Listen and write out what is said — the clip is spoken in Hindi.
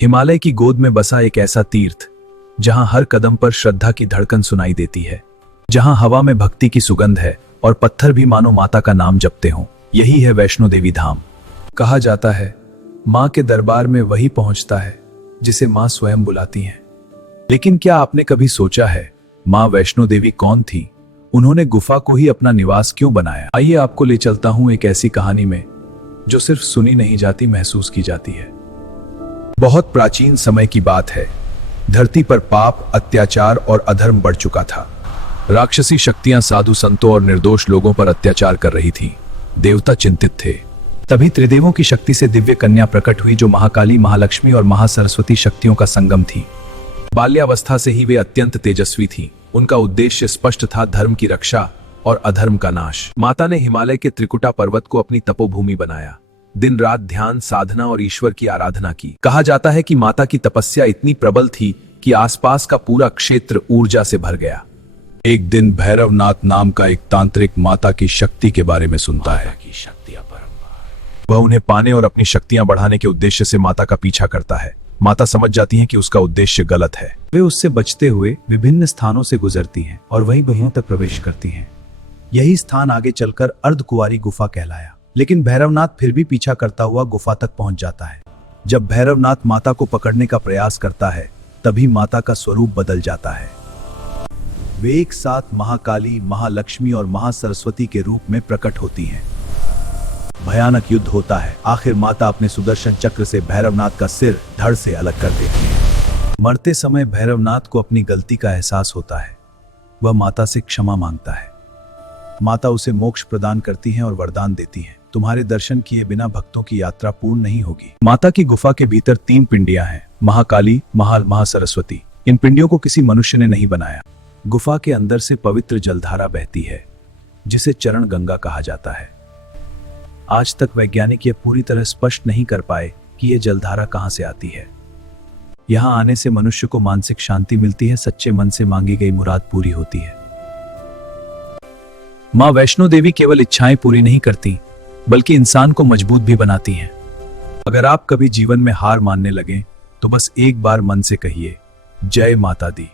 हिमालय की गोद में बसा एक ऐसा तीर्थ जहां हर कदम पर श्रद्धा की धड़कन सुनाई देती है, जहां हवा में भक्ति की सुगंध है और पत्थर भी मानो माता का नाम जपते हों। यही है वैष्णो देवी धाम। कहा जाता है मां के दरबार में वही पहुंचता है जिसे मां स्वयं बुलाती हैं। लेकिन क्या आपने कभी सोचा है मां वैष्णो देवी कौन थी? उन्होंने गुफा को ही अपना निवास क्यों बनाया? आइए आपको ले चलता हूं एक ऐसी कहानी में जो सिर्फ सुनी नहीं जाती, महसूस की जाती है। बहुत प्राचीन समय की बात है। धरती पर पाप, अत्याचार और अधर्म बढ़ चुका था। राक्षसी शक्तियां साधु संतों और निर्दोष लोगों पर अत्याचार कर रही थीं। देवता चिंतित थे। तभी त्रिदेवों की शक्ति से दिव्य कन्या प्रकट हुई जो महाकाली, महालक्ष्मी और महासरस्वती शक्तियों का संगम थी। बाल्यावस्था से ही वे अत्यंत तेजस्वी थीं। उनका उद्देश्य स्पष्ट था, धर्म की रक्षा और अधर्म का नाश। माता ने हिमालय के त्रिकुटा पर्वत को अपनी तपोभूमि बनाया। दिन रात ध्यान, साधना और ईश्वर की आराधना की। कहा जाता है कि माता की तपस्या इतनी प्रबल थी कि आसपास का पूरा क्षेत्र ऊर्जा से भर गया। एक दिन भैरवनाथ नाम का एक तांत्रिक माता की शक्ति के बारे में सुनता है। वह उन्हें पाने और अपनी शक्तियां बढ़ाने के उद्देश्य से माता का पीछा करता है। माता समझ जाती हैं कि उसका उद्देश्य गलत है। वे उससे बचते हुए विभिन्न स्थानों से गुजरती हैं और वहीं वहीं तक प्रवेश करती हैं। यही स्थान आगे चलकर अर्धकुंवारी गुफा कहलाया। लेकिन भैरवनाथ फिर भी पीछा करता हुआ गुफा तक पहुंच जाता है। जब भैरवनाथ माता को पकड़ने का प्रयास करता है तभी माता का स्वरूप बदल जाता है। वे एक साथ महाकाली, महालक्ष्मी और महासरस्वती के रूप में प्रकट होती हैं। भयानक युद्ध होता है। आखिर माता अपने सुदर्शन चक्र से भैरवनाथ का सिर धड़ से अलग कर देती है। मरते समय भैरवनाथ को अपनी गलती का एहसास होता है। वह माता से क्षमा मांगता है। माता उसे मोक्ष प्रदान करती हैं और वरदान देती हैं, तुम्हारे दर्शन किए बिना भक्तों की यात्रा पूर्ण नहीं होगी। माता की गुफा के भीतर 3 पिंडियां हैं, महाकाली, महासरस्वती। इन पिंडियों को किसी मनुष्य ने नहीं बनाया। गुफा के अंदर से पवित्र जलधारा बहती है जिसे चरण गंगा कहा जाता है। आज तक वैज्ञानिक यह पूरी तरह स्पष्ट नहीं कर पाए कि यह जलधारा कहां से आती है। यहां आने से मनुष्य को मानसिक शांति मिलती है, सच्चे मन से मांगी गई मुराद पूरी होती है। मां वैष्णो देवी केवल इच्छाएं पूरी नहीं करती बल्कि इंसान को मजबूत भी बनाती हैं। अगर आप कभी जीवन में हार मानने लगें तो बस एक बार मन से कहिए, जय माता दी।